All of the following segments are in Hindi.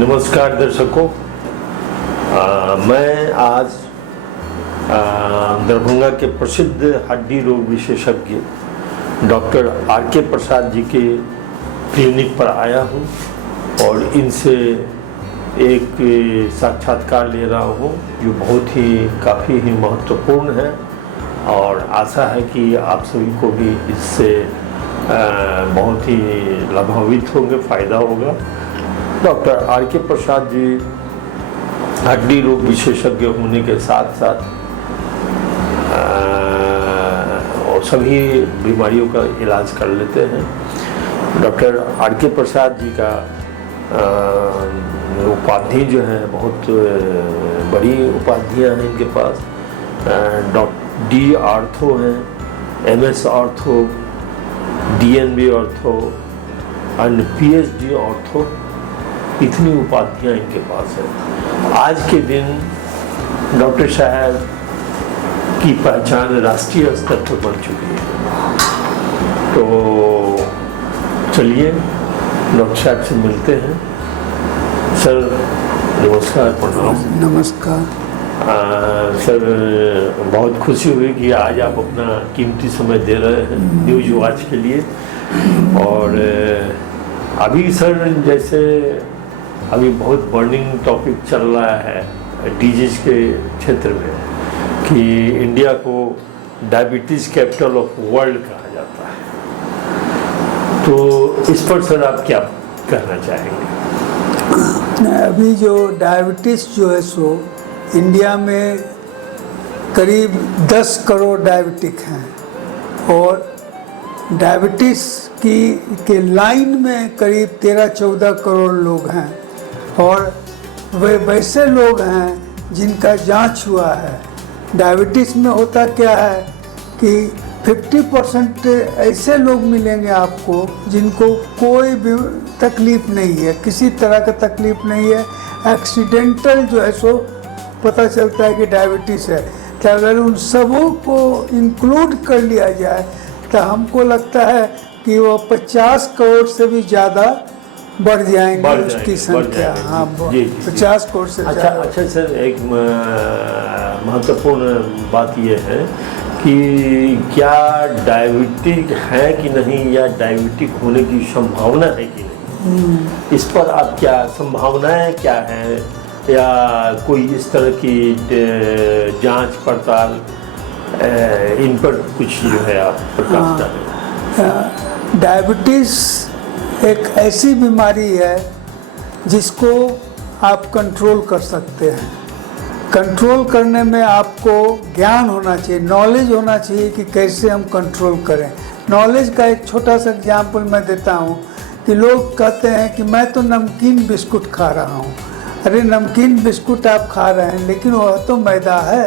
नमस्कार दर्शकों, मैं आज दरभंगा के प्रसिद्ध हड्डी रोग विशेषज्ञ डॉक्टर आर.के. प्रसाद जी के क्लिनिक पर आया हूं और इनसे एक साक्षात्कार ले रहा हूं जो बहुत ही काफ़ी ही महत्वपूर्ण है और आशा है कि आप सभी को भी इससे बहुत ही लाभान्वित होंगे, फ़ायदा होगा। Doctor R K. प्रसाद जी हड्डी रोग विशेषज्ञ होने के साथ साथ और सभी बीमारियों का इलाज कर लेते हैं। Doctor R K. प्रसाद जी का उपाधि जो है बहुत बड़ी उपाधियां हैं इनके पास। डी आर्थो हैं, MS आर्थो, DNB आर्थो और PhD आर्थो, इतनी उपाधियां इनके पास है। आज के दिन डॉक्टर साहब की पहचान राष्ट्रीय स्तर पर बन चुकी है। तो चलिए डॉक्टर साहब से मिलते हैं। सर नमस्कार। प्रणाम। नमस्कार। सर बहुत खुशी हुई कि आज आप अपना कीमती समय दे रहे हैं न्यूज वॉच के लिए। और अभी सर जैसे अभी बहुत बर्निंग टॉपिक चल रहा है डिजीज के क्षेत्र में कि इंडिया को डायबिटीज कैपिटल ऑफ वर्ल्ड कहा जाता है, तो इस पर सर आप क्या कहना चाहेंगे? अभी जो डायबिटीज़ जो है सो इंडिया में करीब 10 करोड़ डायबिटिक हैं और डायबिटीज़ के लाइन में करीब 13-14 करोड़ लोग हैं और वे वैसे लोग हैं जिनका जांच हुआ है। डायबिटीज़ में होता क्या है कि 50% ऐसे लोग मिलेंगे आपको जिनको कोई भी तकलीफ़ नहीं है, किसी तरह का तकलीफ़ नहीं है। एक्सीडेंटल जो है सो पता चलता है कि डायबिटीज़ है। तो अगर उन सबों को इंक्लूड कर लिया जाए तो हमको लगता है कि वो 50 करोड़ से भी ज़्यादा बढ़ जाएंगे उसकी संख्या। हाँ, 50 करोड़ से ज़्यादा। अच्छा सर, एक महत्वपूर्ण बात यह है कि क्या डायबिटिक है कि नहीं या डायबिटिक होने की संभावना है कि नहीं, इस पर आप क्या संभावनाएं क्या है या कोई इस तरह की जांच पड़ताल इन पर कुछ जो है आप प्रकाश डालें? डायबिटीज़ एक ऐसी बीमारी है जिसको आप कंट्रोल कर सकते हैं। कंट्रोल करने में आपको ज्ञान होना चाहिए, नॉलेज होना चाहिए कि कैसे हम कंट्रोल करें। नॉलेज का एक छोटा सा एग्जाम्पल मैं देता हूँ कि लोग कहते हैं कि मैं तो नमकीन बिस्कुट खा रहा हूँ। अरे नमकीन बिस्कुट आप खा रहे हैं लेकिन वह तो मैदा है।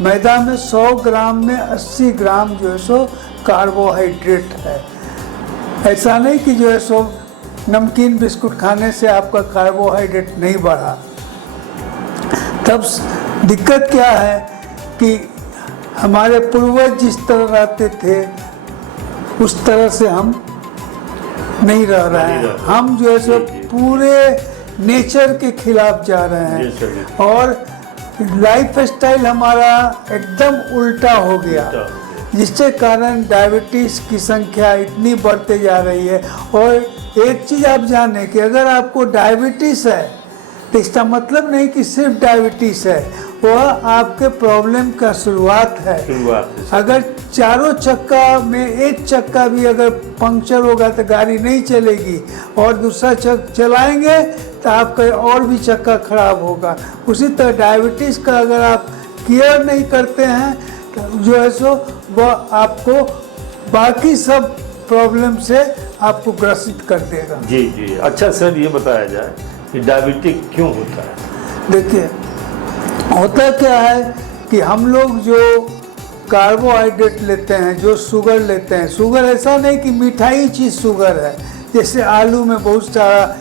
मैदा में 100 ग्राम में 80 ग्राम जो है सो कार्बोहाइड्रेट है। ऐसा नहीं कि जो है सो नमकीन बिस्कुट खाने से आपका कार्बोहाइड्रेट नहीं बढ़ा। तब दिक्कत क्या है कि हमारे पूर्वज जिस तरह रहते थे उस तरह से हम नहीं रह रहे हैं। हम जो है सो पूरे नेचर के खिलाफ जा रहे हैं और लाइफ स्टाइल हमारा एकदम उल्टा हो गया, जिसके कारण डायबिटीज़ की संख्या इतनी बढ़ते जा रही है। और एक चीज़ आप जानें कि अगर आपको डायबिटीज़ है तो इसका मतलब नहीं कि सिर्फ डायबिटीज़ है, वह आपके प्रॉब्लम का शुरुआत है। अगर चारों चक्का में एक चक्का भी अगर पंक्चर होगा तो गाड़ी नहीं चलेगी और दूसरा चक्का चलाएंगे तो आपका और भी चक्का खराब होगा। उसी तरह डायबिटीज़ का अगर आप केयर नहीं करते हैं तो जो है सो वह आपको बाकी सब प्रॉब्लम से आपको ग्रसित कर देगा। जी जी। अच्छा सर, ये बताया जाए कि डायबिटिक क्यों होता है? देखिए, होता क्या है कि हम लोग जो कार्बोहाइड्रेट लेते हैं, जो शुगर लेते हैं, शुगर ऐसा नहीं कि मिठाई चीज़ शुगर है। जैसे आलू में बहुत सारा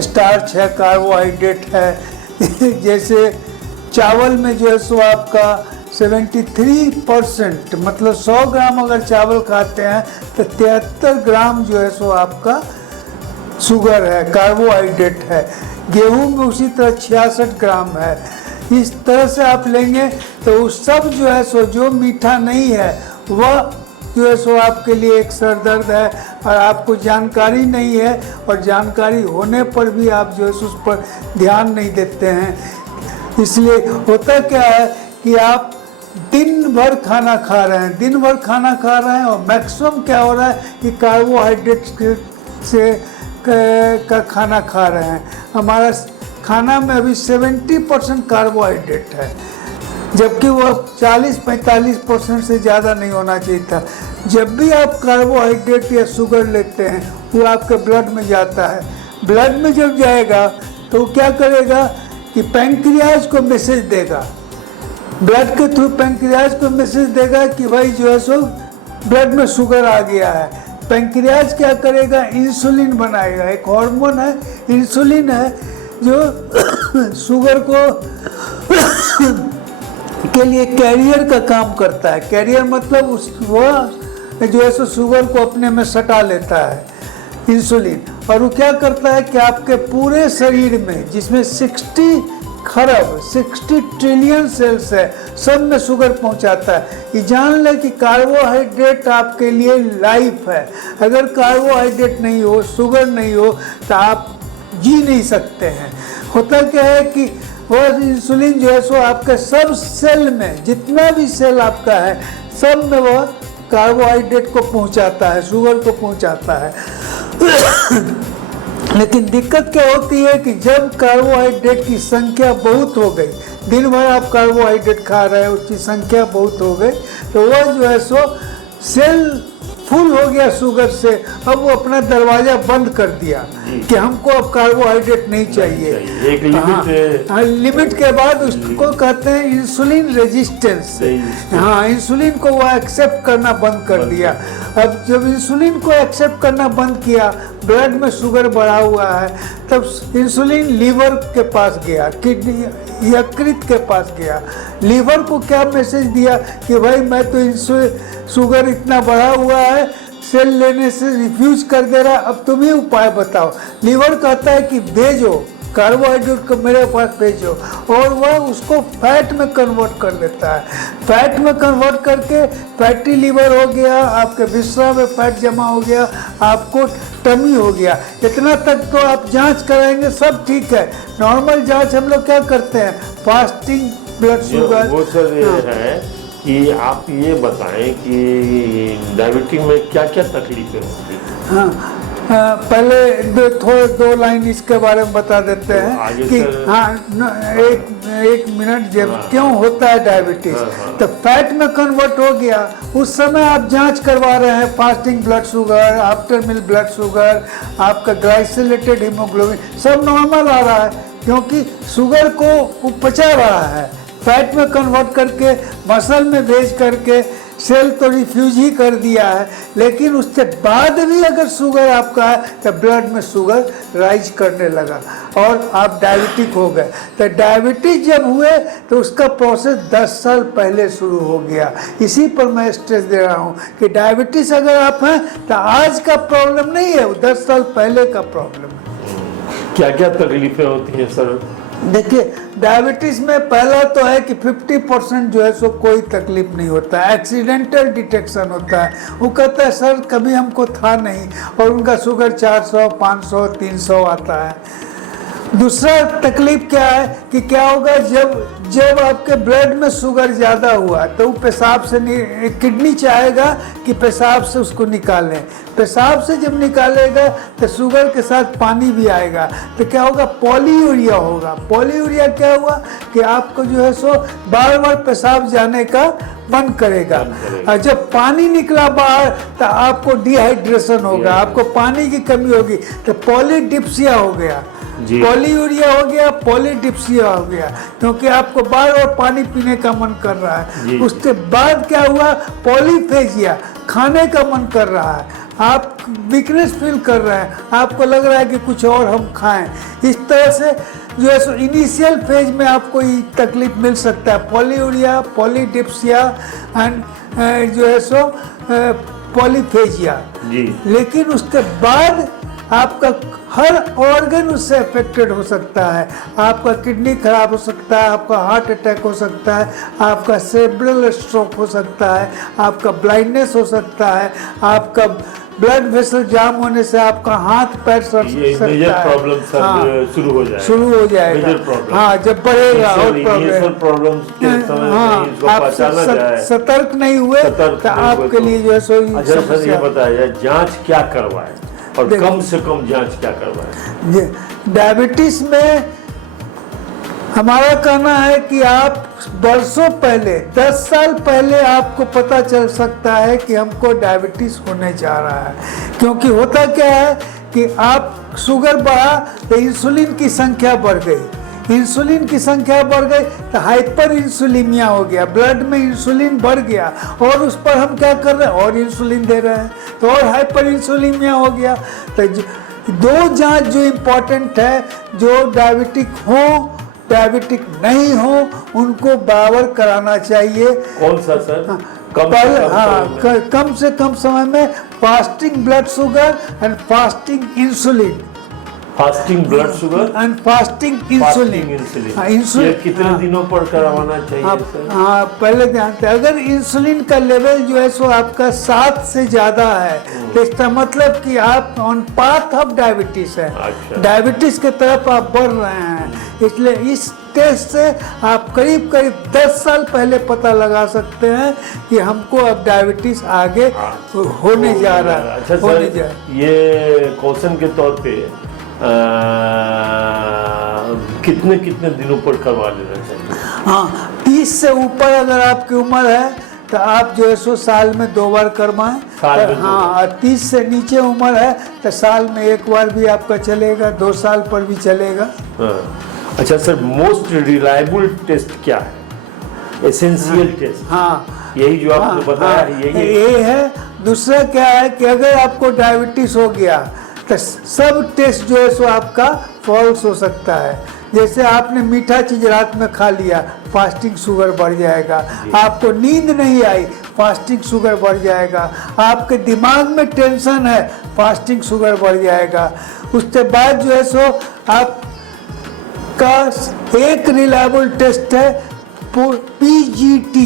स्टार्च है, कार्बोहाइड्रेट है। जैसे चावल में जो है सो आपका 73% मतलब 100 ग्राम अगर चावल खाते हैं तो 73 ग्राम जो है सो आपका शुगर है, कार्बोहाइड्रेट है। गेहूं में उसी तरह 66 ग्राम है। इस तरह से आप लेंगे तो वो सब जो है सो जो मीठा नहीं है वह जो है सो आपके लिए एक सर दर्द है, और आपको जानकारी नहीं है, और जानकारी होने पर भी आप जो है उस पर ध्यान नहीं देते हैं। इसलिए होता क्या है कि आप दिन भर खाना खा रहे हैं, दिन भर खाना खा रहे हैं, और मैक्सिमम क्या हो रहा है कि कार्बोहाइड्रेट से का खाना खा रहे हैं। हमारा खाना में अभी 70% कार्बोहाइड्रेट है, जबकि वह 40-45% से ज़्यादा नहीं होना चाहिए था। जब भी आप कार्बोहाइड्रेट या शुगर लेते हैं वो आपके ब्लड में जाता है। ब्लड में जब जाएगा तो वो क्या करेगा कि पैंक्रियाज को मैसेज देगा, ब्लड के थ्रू पैंक्रियाज को मैसेज देगा कि भाई जो है सो ब्लड में शुगर आ गया है। पैंक्रियाज क्या करेगा, इंसुलिन बनाएगा। एक हार्मोन है, इंसुलिन है, जो शुगर को के लिए कैरियर का काम करता है। कैरियर मतलब वह जो है सो शुगर को अपने में सटा लेता है, इंसुलिन। और वो क्या करता है कि आपके पूरे शरीर में, जिसमें 60 ट्रिलियन सेल्स है, सब में शुगर पहुंचाता है। ये जान ले कि कार्बोहाइड्रेट आपके लिए लाइफ है। अगर कार्बोहाइड्रेट नहीं हो, शुगर नहीं हो, तो आप जी नहीं सकते हैं। होता क्या है कि वह इंसुलिन जो है सो आपके सब सेल में, जितना भी सेल आपका है, सब में वह कार्बोहाइड्रेट को पहुंचाता है, शुगर को पहुंचाता है। लेकिन दिक्कत क्या होती है कि जब कार्बोहाइड्रेट की संख्या बहुत हो गई, दिन भर आप कार्बोहाइड्रेट खा रहे हैं, उसकी संख्या बहुत हो गई, तो वह जो है सो सेल फुल हो गया शुगर से। अब वो अपना दरवाजा बंद कर दिया कि हमको अब कार्बोहाइड्रेट नहीं चाहिए। एक लिमिट, लिमिट के बाद उसको कहते हैं इंसुलिन रेजिस्टेंस। हाँ, इंसुलिन को वो एक्सेप्ट करना बंद कर दिया। अब जब इंसुलिन को एक्सेप्ट करना बंद किया, ब्लड में शुगर बढ़ा हुआ है, तब इंसुलिन लीवर के पास गया, किडनी यकृत के पास गया। लीवर को क्या मैसेज दिया कि भाई मैं तो शुगर इतना बढ़ा हुआ है, सेल लेने से रिफ्यूज कर दे रहा, अब तुम ही उपाय बताओ। लीवर कहता है कि भेजो कार्बोहाइड्रेट को मेरे पास भेजो, और वह उसको फैट में कन्वर्ट कर देता है। फैट में कन्वर्ट करके फैटी लीवर हो गया, आपके विश्वा में फैट जमा हो गया, आपको टमी हो गया। इतना तक तो आप जांच कराएंगे सब ठीक है। नॉर्मल जांच हम लोग क्या करते हैं, फास्टिंग ब्लड शुगर। वो सर ये है कि आप ये बताएं कि डायबिटीज में क्या क्या तकलीफें होती हैं। पहले थोड़े 2 लाइन इसके बारे में बता देते हैं कि एक मिनट, जब क्यों होता है डायबिटीज। तो फैट में कन्वर्ट हो गया, उस समय आप जांच करवा रहे हैं, fasting blood sugar, after meal blood sugar, आपका ग्लाइसिलेटेड हीमोग्लोबिन सब नॉर्मल आ रहा है, क्योंकि शुगर को वो पचा रहा है। फैट में कन्वर्ट करके मसल में भेज करके सेल तो रिफ्यूज ही कर दिया है, लेकिन उसके बाद भी अगर शुगर आपका है तो ब्लड में शुगर राइज करने लगा और आप डायबिटिक हो गए। तो डायबिटीज जब हुए तो उसका प्रोसेस 10 साल पहले शुरू हो गया। इसी पर मैं स्ट्रेस दे रहा हूँ कि डायबिटीज अगर आप हैं तो आज का प्रॉब्लम नहीं है, वो 10 साल पहले का प्रॉब्लम है। क्या क्या तकलीफें होती हैं सर? देखिए, डायबिटीज में पहला तो है कि 50% जो है सो कोई तकलीफ नहीं होता है, एक्सीडेंटल डिटेक्शन होता है। वो कहता है सर कभी हमको था नहीं, और उनका शुगर 400, 500, 300 आता है। दूसरा तकलीफ क्या है कि क्या होगा जब आपके ब्लड में शुगर ज़्यादा हुआ तो वो पेशाब से किडनी चाहेगा कि पेशाब से उसको निकालें। पेशाब से जब निकालेगा तो शुगर के साथ पानी भी आएगा, तो क्या होगा, पॉलीयूरिया होगा। पॉलीयूरिया क्या हुआ कि आपको जो है सो बार बार पेशाब जाने का मन करेगा, और जब पानी निकला बाहर तो आपको डिहाइड्रेशन होगा, आपको पानी की कमी होगी, तो पॉलीडिप्सिया हो गया। पॉलीयूरिया हो गया, पॉलीडिप्सिया हो गया, क्योंकि आपको बार बार पानी पीने का मन कर रहा है। उसके बाद क्या हुआ, पॉलीफेजिया, खाने का मन कर रहा है, आप वीकनेस फील कर रहे हैं, आपको लग रहा है कि कुछ और हम खाएं। इस तरह से जो है सो इनिशियल फेज में आपको ये तकलीफ मिल सकता है, पॉलीयूरिया, पॉलीडिप्सिया एंड जो है सो पॉलीफेजिया। लेकिन उसके बाद आपका हर ऑर्गन उससे अफेक्टेड हो सकता है। आपका किडनी खराब हो सकता है, आपका हार्ट अटैक हो सकता है, आपका सेरेब्रल स्ट्रोक हो सकता है, आपका ब्लाइंडनेस हो सकता है, आपका ब्लड वेसल जाम होने से आपका हाथ पैर सड़ सकता मेजर है। प्रॉब्लम सब शुरू हो जाएगा। Major problem। हाँ, जब बढ़ेगा और Initial problems के समय में इसको आप पहचाना जाए, सतर्क नहीं हुए तो आपके लिए जो है सो अच्छा सर ये बताया जांच क्या करवाए और कम से कम जांच क्या करवाए? डायबिटीज में हमारा कहना है कि आप बरसों पहले 10 साल पहले आपको पता चल सकता है कि हमको डायबिटीज होने जा रहा है। क्योंकि होता क्या है कि आप शुगर बढ़ा तो इंसुलिन की संख्या बढ़ गई, इंसुलिन की संख्या बढ़ गई तो हाइपर इंसुलिमिया हो गया, ब्लड में इंसुलिन बढ़ गया और उस पर हम क्या कर रहे हैं और इंसुलिन दे रहे हैं तो और हाइपर इंसुलिमिया हो गया। तो दो जांच जो इम्पोर्टेंट है, जो डायबिटिक हो डायबिटिक नहीं हो उनको बराबर कराना चाहिए। कौन सा सर? कम से कम समय में fasting blood sugar and fasting insulin, fasting blood sugar and fasting insulin. ये कितने दिनों पर करवाना चाहिए सर? हाँ, पहले जानते हैं अगर इंसुलिन का लेवल जो है सो आपका 7 से ज्यादा है तो इसका मतलब कि आप ऑन पाथ ऑफ डायबिटीज है। अच्छा। डायबिटीज के तरफ आप बढ़ रहे हैं, इसलिए इस टेस्ट से आप करीब 10 साल पहले पता लगा सकते हैं कि हमको अब डायबिटीज आगे होने जा रहा है। अच्छा सर, ये क्वेश्चन के तौर पे कितने दिनों पर करवा लेना चाहिए? हाँ, 30 से ऊपर अगर आपकी उम्र है तो आप जो है सो साल में 2 बार करवाएं। हाँ, और 30 से नीचे उम्र है तो साल में 1 बार भी आपका चलेगा, 2 साल पर भी चलेगा। अच्छा सर, मोस्ट रिलायबल टेस्ट क्या है? Essential test? हाँ, यही जो आपने बताया है ये है। दूसरा क्या है कि अगर आपको डायबिटीज हो गया तो सब टेस्ट जो है सो आपका फॉल्स हो सकता है। जैसे आपने मीठा चीज रात में खा लिया, फास्टिंग शुगर बढ़ जाएगा। आपको नींद नहीं आई, फास्टिंग शुगर बढ़ जाएगा। आपके दिमाग में टेंशन है, फास्टिंग शुगर बढ़ जाएगा। उसके बाद जो है सो आपका एक रिलायबल टेस्ट है PGT,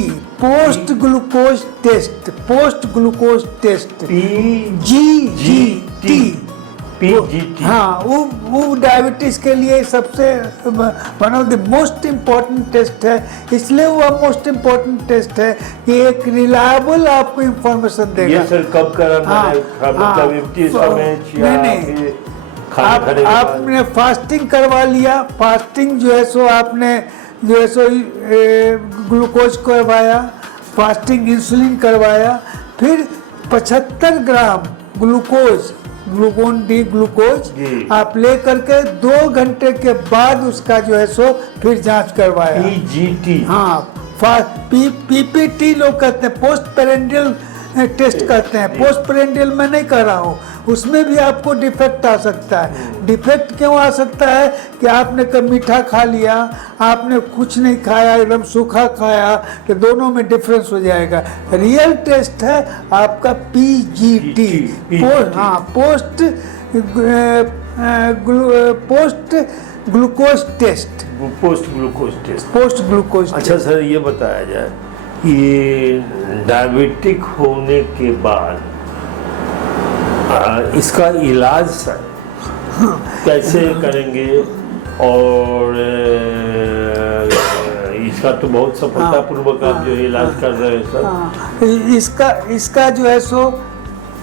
post glucose test, post glucose test, PGT। हाँ, वो डायबिटीज के लिए सबसे one of the most important test है। इसलिए वो मोस्ट इम्पोर्टेंट टेस्ट है कि एक रिलायबल आपको इंफॉर्मेशन देगा। ये सर कब कराना है? आपने फास्टिंग करवा लिया, फास्टिंग जो है सो आपने जो है सो ग्लूकोज करवाया, फास्टिंग इंसुलिन करवाया, फिर 75 gram glucose, Glucon D glucose आप ले करके 2 घंटे के बाद उसका जो है सो फिर जांच करवाया। PGT, हाँ, PPT लोग कहते हैं, पोस्ट पेरेंडियल टेस्ट करते हैं। पोस्ट पेरेंडियल में नहीं कर रहा हूँ, उसमें भी आपको डिफेक्ट आ सकता है। डिफेक्ट क्यों आ सकता है कि आपने कभी मीठा खा लिया, आपने कुछ नहीं खाया, एकदम सूखा खाया, तो दोनों में डिफरेंस हो जाएगा। रियल टेस्ट है आपका PGT, post glucose test, post glucose test, post glucose. अच्छा सर, ये बताया जाए कि डायबिटिक होने के बाद इसका इलाज सर कैसे करेंगे? और इसका तो बहुत सफलतापूर्वक आप जो इलाज कर रहे हैं सर। इसका जो है सो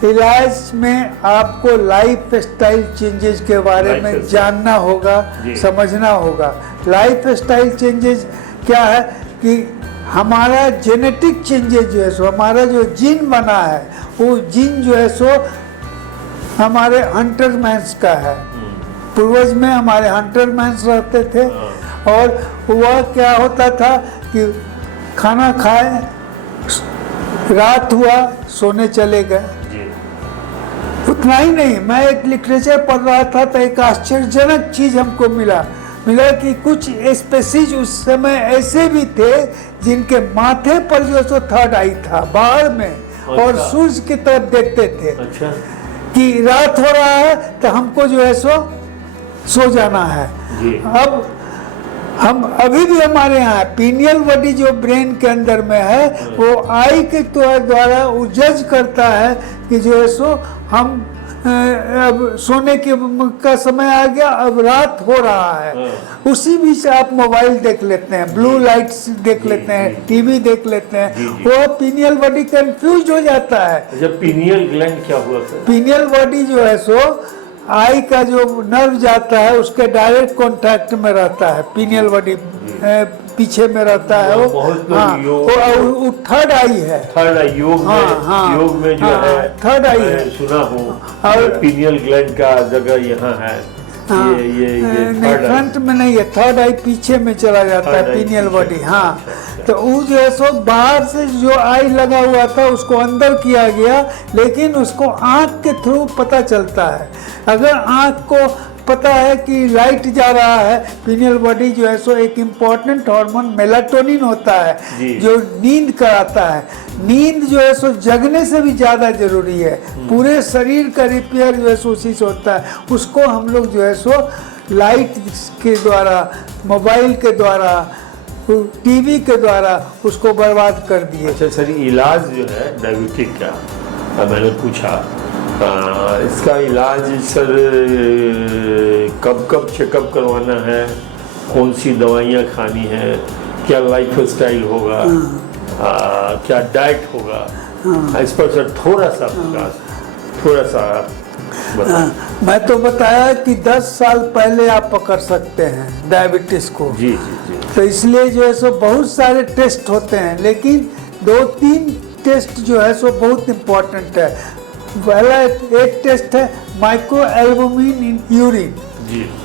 इलाज में आपको लाइफ स्टाइल चेंजेस के बारे में जानना होगा, समझना होगा। लाइफ स्टाइल चेंजेस क्या है कि हमारा जेनेटिक चेंजेस जो है सो, हमारा जो जीन बना है वो जीन जो है सो हमारे हंटर मैन्स का है। पूर्वज में हमारे हंटर मैन्स रहते थे और वह क्या होता था कि खाना खाए, रात हुआ, सोने चले गए। उतना ही नहीं, मैं एक लिटरेचर पढ़ रहा था तो एक आश्चर्यजनक चीज हमको मिला कि कुछ स्पेसीज उस समय ऐसे भी थे जिनके माथे पर जो सो थर्ड आई था बाहर में। और सूर्य की तरफ देखते थे। अच्छा। कि रात हो रहा है तो हमको जो है सो जाना है। जी। अब हम अभी भी हमारे यहाँ पीनियल बॉडी जो ब्रेन के अंदर में है वो आई के द्वारा वो जज करता है कि जो है सो हम अब सोने का समय आ गया, अब रात हो रहा है। उसी बीच आप मोबाइल देख लेते हैं, ब्लू लाइट्स देख लेते हैं, टीवी देख लेते हैं, वो पीनियल बॉडी कंफ्यूज हो जाता है। जब पीनियल ग्लैंड क्या हुआ सर? पीनियल बॉडी जो है सो आई का जो नर्व जाता है उसके डायरेक्ट कांटेक्ट में रहता है, पीनियल बॉडी पीछे में रहता है वो। बहुत हाँ, वो थर्ड आई है। थर्ड आई योग में, हाँ, योग में जो हाँ, है थर्ड आई है। सुना हूँ और पीनियल ग्लैंड का जगह यहाँ है। हाँ, ये नहीं फ्रंट में नहीं है, थर्ड आई पीछे में चला जाता है पीनियल बॉडी। हाँ, तो वो जो है सो बाहर से जो आई लगा हुआ था उसको अंदर किया गया, लेकिन उसको आँख के थ्रू पता चलता है। अगर आँख को पता है कि लाइट जा रहा है, पीनियल बॉडी जो है सो एक इम्पॉर्टेंट हार्मोन मेलाटोनिन होता है जो नींद कराता है। नींद जो है सो जगने से भी ज़्यादा जरूरी है, पूरे शरीर का रिपेयर जो है सो उसी से होता है। उसको हम लोग जो है सो लाइट के द्वारा, मोबाइल के द्वारा, टीवी के द्वारा उसको बर्बाद कर दिए। अच्छा सर, इलाज जो है डायबिटिक का मैंने पूछा, इसका इलाज सर कब कब चेकअप करवाना है, कौन सी दवाइयाँ खानी है, क्या लाइफ स्टाइल होगा, क्या डाइट होगा, इस पर सर थोड़ा सा बताएं। मैं तो बताया कि 10 साल पहले आप पकड़ सकते हैं डायबिटीज को। जी जी जी। तो इसलिए जो है सो बहुत सारे टेस्ट होते हैं, लेकिन 2-3 टेस्ट जो है सो बहुत इम्पोर्टेंट है। पहला एक टेस्ट है micro albumin in urine.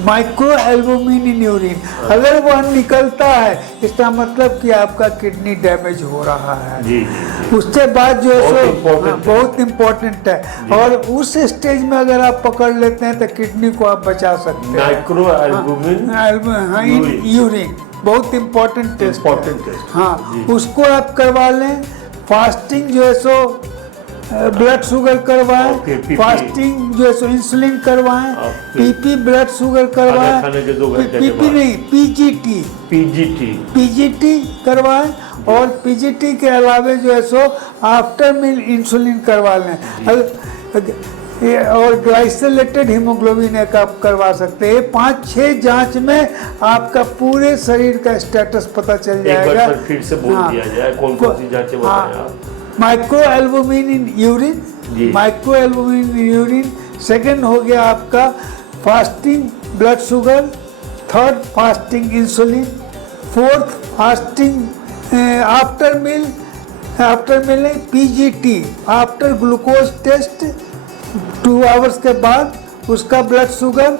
Micro albumin in urine, अगर वह निकलता है इसका मतलब कि आपका किडनी डैमेज हो रहा है। जी। उसके बाद जो है सो बहुत इम्पोर्टेंट है, और उस स्टेज में अगर आप पकड़ लेते हैं तो किडनी को आप बचा सकते हैं। माइक्रो एल्बुमिन इन यूरिन बहुत इम्पोर्टेंट टेस्ट। हाँ, उसको आप करवा लें। फास्टिंग जो है सो ब्लड शुगर करवाएं, फास्टिंग जो है सो इंसुलिन करवाएं, पीपी ब्लड शुगर करवाएं, पीपी नहीं पीजीटी करवाएं, और पीजीटी के अलावे जो है सो आफ्टर मील इंसुलिन करवा लें, और ग्लाइसेलेटेड हीमोग्लोबिन एक आप करवा सकते हैं। 5-6 जांच में आपका पूरे शरीर का स्टेटस पता चल जाएगा। एक बार फिर से बोल दिया जाए कौन कौन सी जांचें बताएं आप? Micro albumin in urine, micro albumin in urine. Second हो गया आपका fasting blood sugar, third fasting insulin, fourth fasting after meal PGT, after glucose test 2 hours के बाद उसका blood sugar,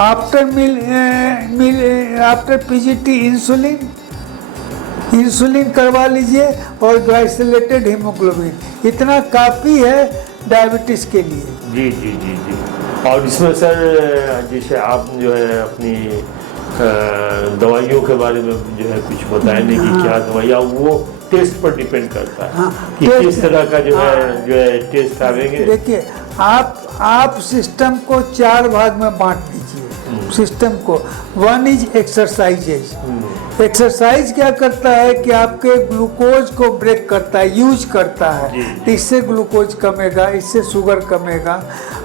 after after PGT insulin करवा लीजिए, और ग्लाइसेलेटेड हीमोग्लोबिन। इतना काफ़ी है डायबिटीज़ के लिए। जी जी जी जी। और इसमें सर जैसे आप जो है अपनी दवाइयों के बारे में जो है कुछ बताएं नहीं कि क्या दवाइयाँ, वो टेस्ट पर डिपेंड करता है कि किस तरह का जो है टेस्ट आवेंगे। देखिए, आप सिस्टम को 4 भाग में बांट दीजिए सिस्टम को। 1 इज एक्सरसाइजेज। एक्सरसाइज क्या करता है कि आपके ग्लूकोज को ब्रेक करता है, यूज करता है, तो इससे ग्लूकोज कमेगा, इससे शुगर कमेगा।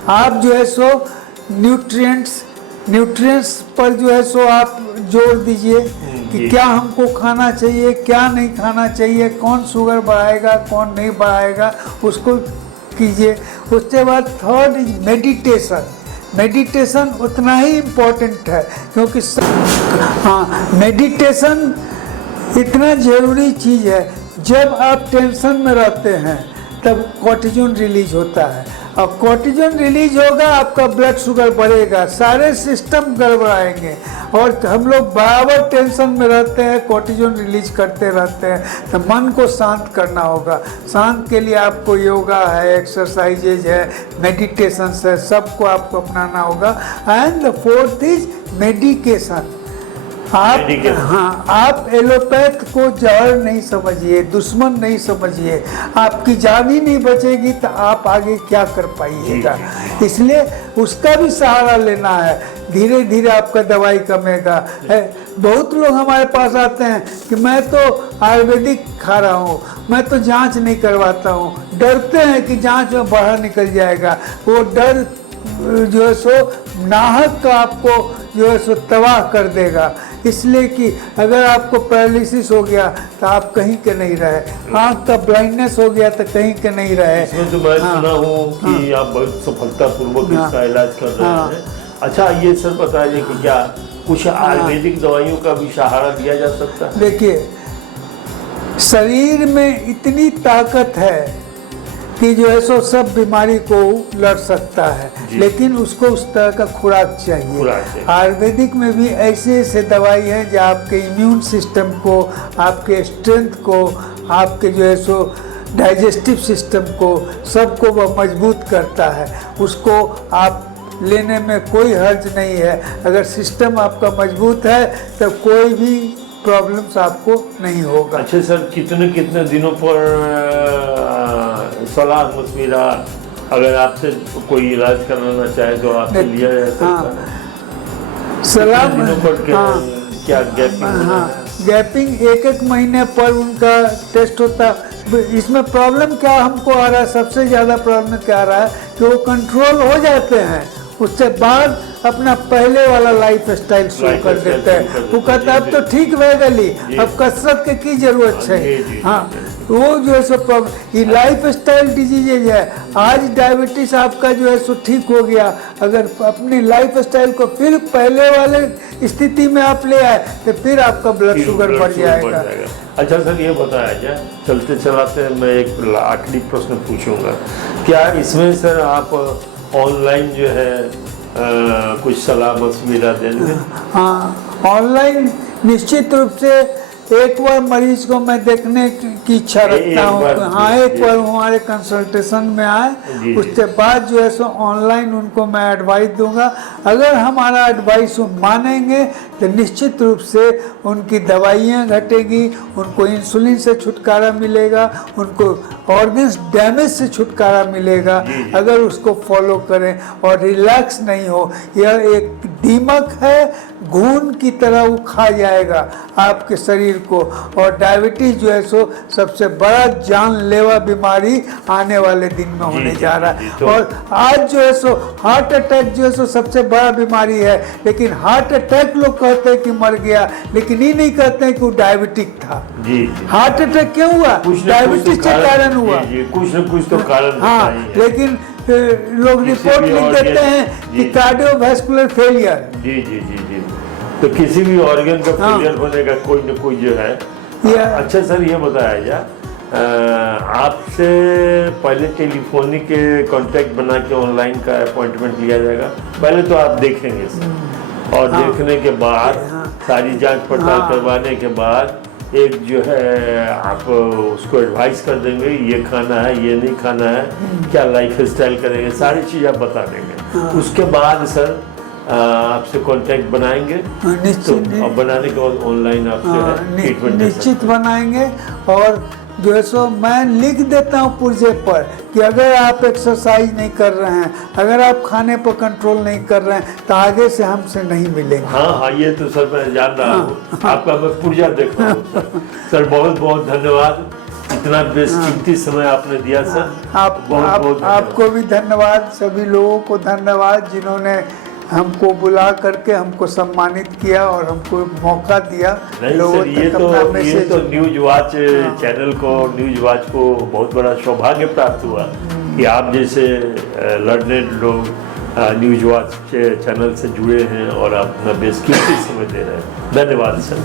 आप जो है सो न्यूट्रिएंट्स पर जो है सो आप जोर दीजिए कि क्या हमको खाना चाहिए, क्या नहीं खाना चाहिए, कौन शुगर बढ़ाएगा, कौन नहीं बढ़ाएगा, उसको कीजिए। उसके बाद थर्ड इज मेडिटेशन। मेडिटेशन उतना ही इम्पोर्टेंट है, क्योंकि मेडिटेशन इतना ज़रूरी चीज़ है। जब आप टेंशन में रहते हैं तब कॉर्टिजोन रिलीज होता है, और कॉर्टिजोन रिलीज होगा, आपका ब्लड शुगर बढ़ेगा, सारे सिस्टम गड़बड़ाएंगे। और हम लोग बराबर टेंशन में रहते हैं, कॉर्टिजोन रिलीज करते रहते हैं, तो मन को शांत करना होगा। शांत के लिए आपको योगा है, एक्सरसाइजेज है, मेडिटेशन है, सबको आपको अपनाना होगा। And the fourth is medication. Medical. हाँ, आप एलोपैथ को जहर नहीं समझिए, दुश्मन नहीं समझिए। आपकी जान ही नहीं बचेगी तो आप आगे क्या कर पाइएगा। इसलिए उसका भी सहारा लेना है। धीरे धीरे आपका दवाई कमेगा। बहुत लोग हमारे पास आते हैं कि मैं तो आयुर्वेदिक खा रहा हूँ, मैं तो जांच नहीं करवाता हूँ। डरते हैं कि जांच में बाहर निकल जाएगा। वो डर जो है सो नाहक का आपको जो है सो तबाह कर देगा। इसलिए कि अगर आपको पैरालिसिस हो गया तो आप कहीं के नहीं रहे, आँख का ब्लाइंडनेस हो गया तो कहीं के नहीं रहे। इसमें तो मैं सुना हूँ कि आप बहुत सफलतापूर्वक इसका इलाज कर रहे हैं। अच्छा, ये सर बताइए कि क्या कुछ आयुर्वेदिक दवाइयों का भी सहारा लिया जा सकता है? देखिए, शरीर में इतनी ताकत है कि जो है सो सब बीमारी को लड़ सकता है, लेकिन उसको उस तरह का खुराक चाहिए। आयुर्वेदिक में भी ऐसे ऐसे दवाई हैं जो आपके इम्यून सिस्टम को, आपके स्ट्रेंथ को, आपके जो है सो डाइजेस्टिव सिस्टम को, सबको वह मजबूत करता है। उसको आप लेने में कोई हर्ज नहीं है। अगर सिस्टम आपका मजबूत है तो कोई भी प्रॉब्लम्स आपको नहीं होगा। अच्छा सर, कितने कितने दिनों पर सलाह मशविरा अगर आपसे कोई इलाज कराना चाहे तो आपसे लिया जा सकता है? सलाह दिनों पर क्या गैपिंग? गैपिंग 1-1 महीने पर उनका टेस्ट होता है। इसमें प्रॉब्लम क्या हमको आ रहा है, सबसे ज़्यादा प्रॉब्लम क्या आ रहा है कि वो कंट्रोल हो जाते हैं, उससे बाद अपना पहले वाला लाइफ स्टाइल शुरू कर देते हैं। वो कहता है अब तो ठीक रह गई, अब कसरत की जरूरत है। हाँ, वो जो है सो ये लाइफ स्टाइल डिजीजेज है। आज डायबिटीज आपका जो है सो ठीक हो गया, अगर अपनी लाइफ स्टाइल को फिर पहले वाले स्थिति में आप ले आए तो फिर आपका ब्लड शुगर बढ़ जाएगा। अच्छा सर, ये बताया जाए चलते चलाते मैं एक आखिरी प्रश्न पूछूंगा। क्या इसमें सर आप ऑनलाइन जो है कुछ सलाह मशविरा देंगे? हाँ, ऑनलाइन निश्चित रूप से एक बार मरीज को मैं देखने की इच्छा रखता हूँ। हाँ, एक बार हमारे कंसल्टेशन में आए, उसके बाद जो है सो ऑनलाइन उनको मैं एडवाइस दूंगा। अगर हमारा एडवाइस वो मानेंगे तो निश्चित रूप से उनकी दवाइयाँ घटेगी, उनको इंसुलिन से छुटकारा मिलेगा, उनको ऑर्गन्स डैमेज से छुटकारा मिलेगा अगर उसको फॉलो करें और रिलैक्स नहीं हो। यह एक दीमक है, घून की तरह वो खा जाएगा आपके शरीर को। और डायबिटीज जो है सो सबसे बड़ा जानलेवा बीमारी आने वाले दिन में होने जा रहा है। और आज जो है सो हार्ट अटैक जो है सो सबसे बड़ा बीमारी है, लेकिन हार्ट अटैक लोग कहते हैं कि मर गया, लेकिन ये नहीं कहते हैं कि वो डायबिटिक था। हार्ट अटैक क्यों हुआ? डायबिटीज के कारण हुआ। कुछ न कुछ तो कारण। हाँ, लेकिन लोग रिपोर्ट लिख देते हैं कि कार्डियोवैस्कुलर फेलियर। जी जी जी जी, तो किसी भी ऑर्गन का फेलियर होने का कोई न कोई जो है। अच्छा सर, ये बताया जाए आपसे पहले टेलीफोनिक कांटेक्ट बना के ऑनलाइन का अपॉइंटमेंट लिया जाएगा? पहले तो आप देखेंगे और देखने के बाद सारी जांच पड़ताल करवाने के बाद एक जो है आप उसको एडवाइस कर देंगे, ये खाना है, ये नहीं खाना है, क्या लाइफ स्टाइल करेंगे, सारी चीज़ आप बता देंगे। उसके बाद सर आपसे कांटेक्ट बनाएंगे निश्चित, तो बनाने के बाद ऑनलाइन आपसे ट्रीटमेंट निश्चित बनाएंगे। और जो है सो मैं लिख देता हूँ पुर्जे पर कि अगर आप एक्सरसाइज नहीं कर रहे हैं, अगर आप खाने पर कंट्रोल नहीं कर रहे हैं तो आगे से हमसे नहीं मिलेंगे। हाँ हाँ, ये तो सर मैं जान रहा हूँ। आपका मैं पुर्जा देख रहा हूँ सर। बहुत बहुत धन्यवाद, इतना बेशकीमती समय आपने दिया सर। आपको भी धन्यवाद, सभी लोगों को धन्यवाद जिन्होंने हमको बुला करके हमको सम्मानित किया और हमको मौका दिया। लोगों ये तो न्यूज वॉच चैनल को, न्यूज वॉच को बहुत बड़ा सौभाग्य प्राप्त हुआ कि आप जैसे लर्नेड लोग न्यूज वॉच चैनल से जुड़े हैं और आप अपना बेशकीमती समय दे रहे हैं। धन्यवाद सर।